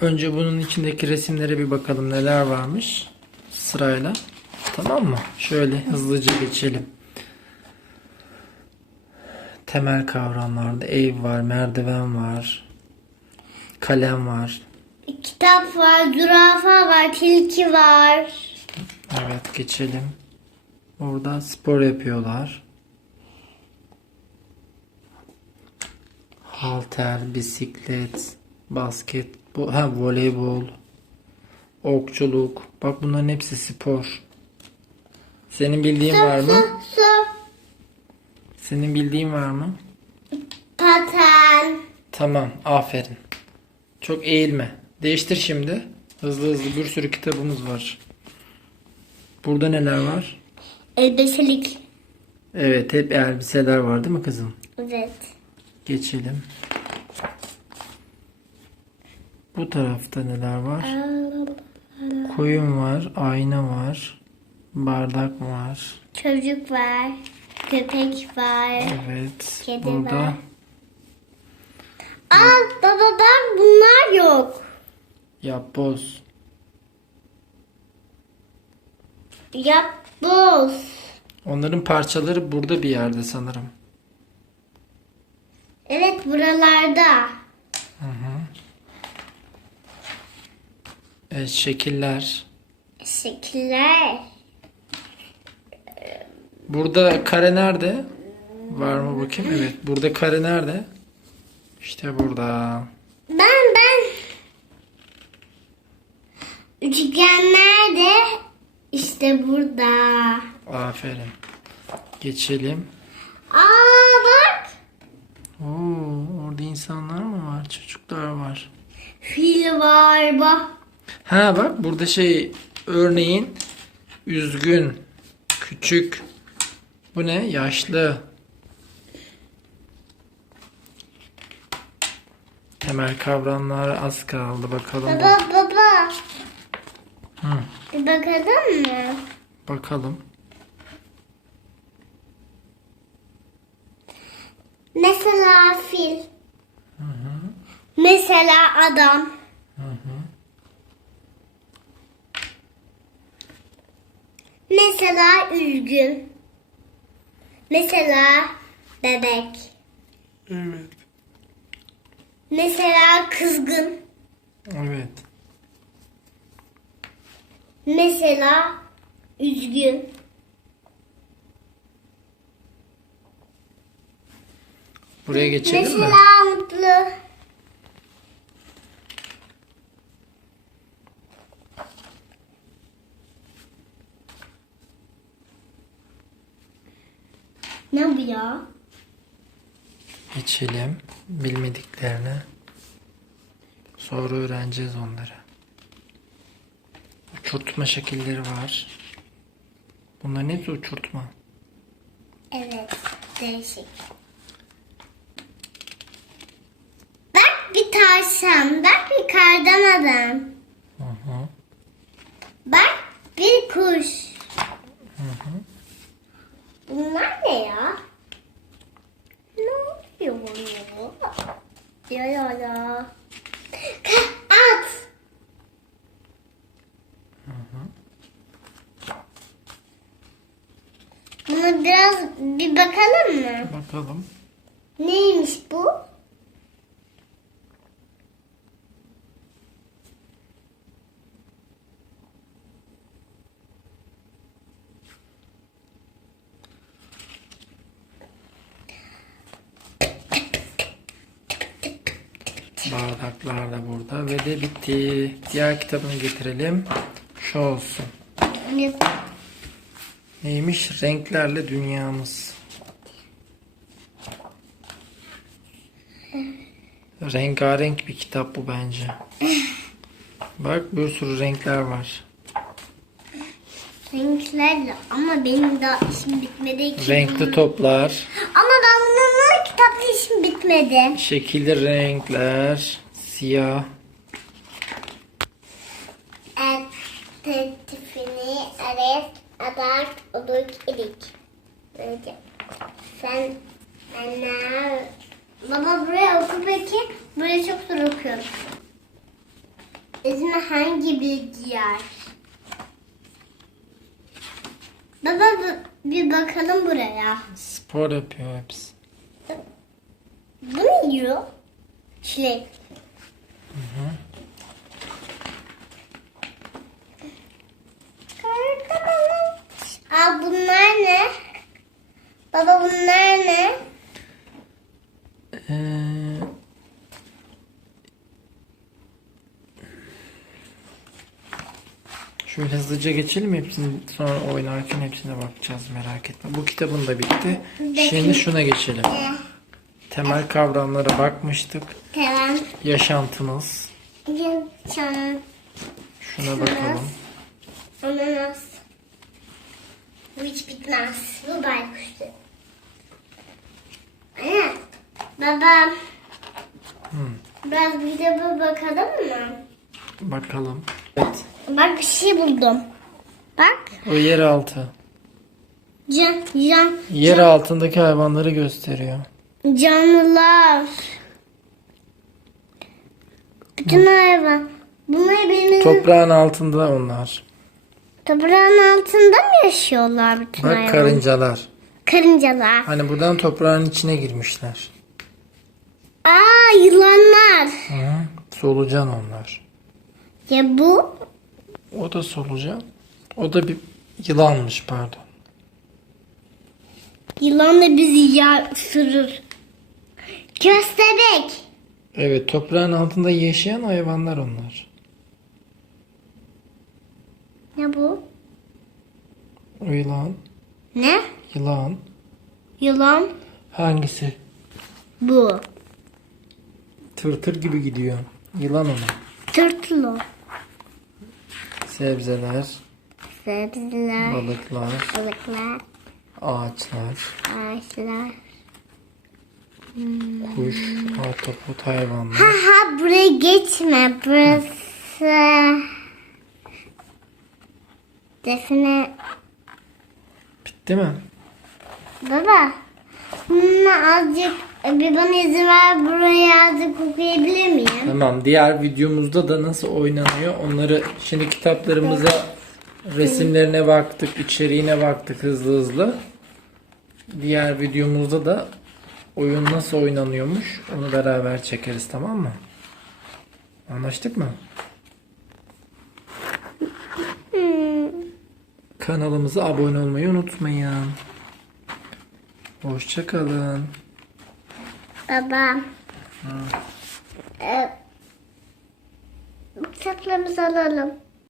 Önce bunun içindeki resimlere bir bakalım neler varmış sırayla. Tamam mı? Şöyle hızlıca geçelim. Temel kavramlarda ev var, merdiven var, kalem var. Kitap var, zürafa var, tilki var. Evet geçelim. Orada spor yapıyorlar. Halter, bisiklet, basket, bu ha voleybol, okçuluk. Bak bunların hepsi spor. Senin bildiğin var mı? Su, Senin bildiğin var mı? paten. Tamam, aferin. Çok eğilme. Değiştir şimdi. Hızlı hızlı bir sürü kitabımız var. Burada neler var? Elbiselik. Evet, hep elbiseler var değil mi kızım? Evet. Geçelim. Bu tarafta neler var? Koyun var, ayna var, bardak var. Çocuk var. Köpek var. Evet. Kedi burada var. Aa baba bak bunlar yok. yapboz. Yapboz. Onların parçaları burada bir yerde sanırım. Evet buralarda. Evet, şekiller. Şekiller. Burada kare nerede? Var mı bakayım? Evet. Burada kare nerede? İşte burada. Ben ben. Üçgenler de işte burada. Aferin. Geçelim. Aa bak. Oo, orada insanlar mı var? Çocuklar var. Fil var bak. Ha bak burada şey örneğin üzgün, küçük. Bu ne? Yaşlı. Temel kavramlar az kaldı bakalım. Baba baba. Hı, Bir bakalım mı? bakalım. Mesela fil. Mesela adam. Mesela üzgün. Mesela bebek. Evet. Mesela kızgın. Evet. Mesela üzgün. Buraya geçelim mi? Mesela mutlu. Ne bu ya? Geçelim bilmediklerine. Sonra öğreneceğiz onları. Uçurtma şekilleri var. Bunların hepsi uçurtma. Evet, değişik. Bak bir tavşan, bak bir kardan adam. Hı hı. Bak bir kuş. Bunlar ne ya? Ne oluyor bunlar? Ya ya ya. At. Buna biraz bir bakalım mı? Bakalım. Neymiş bu? Bardaklar da burada ve de bitti. Diğer kitabını getirelim. Şu olsun. Neymiş? Renklerle dünyamız. Rengarenk bir kitap bu bence. Bak bir sürü renkler var. Renklerle ama benim daha işim bitmedi ki. Renkli toplar, Ama kitapla işim bitmedi. şekilli renkler, siyah. Ares adart oduk idik. Böylece. Sen anne Baba buraya oku peki. Buraya çok zor okuyorum. İsmi hangi bilgiler? Baba bu- bir bakalım buraya. Spor yapıyor hepsi. Bu ne yiyor? Çilek. Aa bunlar ne? Baba bunlar ne? Ee, şöyle hızlıca geçelim hepsini sonra oynarken hepsine bakacağız merak etme. Bu kitabın da bitti. Şimdi şuna geçelim. Temel kavramlara bakmıştık. tamam. Yaşantımız. Canım. Şuna bakalım. Ananas. Bu hiç bitmez. Bu baykuştu. Anne. Baba. Biraz bir de bu bakalım mı? Bakalım. Evet. Bak bir şey buldum. Bak. O yer altı. Can, can, Yer altındaki hayvanları gösteriyor. Canlılar. Bütün hayvan. Bunlar benim Toprağın altında onlar. toprağın altında mı yaşıyorlar bütün Bak hayvan? karıncalar. Karıncalar. Hani buradan toprağın içine girmişler. Aa yılanlar. Hı, solucan onlar. Ya bu? O da solucan. O da bir yılanmış pardon. Yılan da bizi yer ısırır. Köstebek. Evet toprağın altında yaşayan hayvanlar onlar. Ne bu? O yılan. Ne? Yılan. Yılan. Hangisi? Bu. Tırtır gibi gidiyor. Yılan ona. Tırtılı. Sebzeler, Sebzeler. balıklar, Balıklar. ağaçlar, Ağaçlar. Kuş, ahtapot, hayvanlar. Ha ha buraya geçme. Burası. Defne. Bitti mi? Baba. Bununla azıcık bir bana izin ver buraya azıcık okuyabilir miyim? Tamam. Diğer videomuzda da nasıl oynanıyor onları şimdi kitaplarımıza resimlerine baktık, içeriğine baktık hızlı hızlı. Diğer videomuzda da oyun nasıl oynanıyormuş onu beraber çekeriz tamam mı? Anlaştık mı? Kanalımıza abone olmayı unutmayın. Hoşçakalın. Baba. Ee, kitaplarımızı alalım.